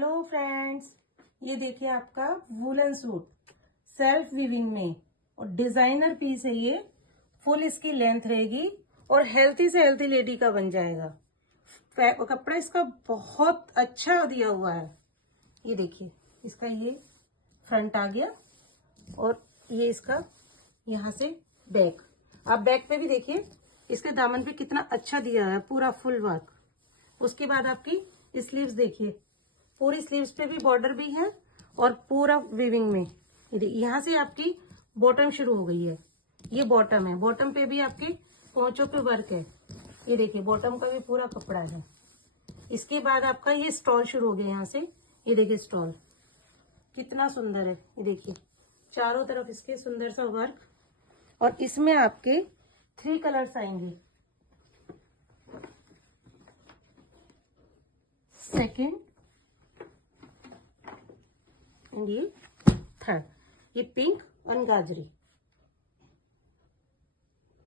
Hello friends, ये देखिए आपका वूलन सूट सेल्फ वीविंग में और डिजाइनर पीस है। ये फुल इसकी लेंथ रहेगी और हेल्थी से हेल्थी लेडी का बन जाएगा। कपड़ा इसका बहुत अच्छा दिया हुआ है। ये देखिए इसका ये फ्रंट आ गया और ये इसका यहाँ से बैक। आप बैक पे भी देखिए इसके दामन पे कितना अच्छा दिया है, पूरा फुल वर्क। उसके बाद आपकी स्लीव्स देखिए, पूरी स्लीव्स पे भी बॉर्डर भी है और पूरा वीविंग में। यहाँ से आपकी बॉटम शुरू हो गई है, ये बॉटम है। बॉटम पे भी आपके पोंचों पे वर्क है। ये देखिए बॉटम का भी पूरा कपड़ा है। इसके बाद आपका ये स्टॉल शुरू हो गया यहाँ से। ये देखिए स्टॉल कितना सुंदर है। ये देखिए चारों तरफ इसके सुंदर सा वर्क और इसमें आपके 3 कलर्स आएंगे, सेकंड एंड ये थर्ड। ये पिंक और गाजरी।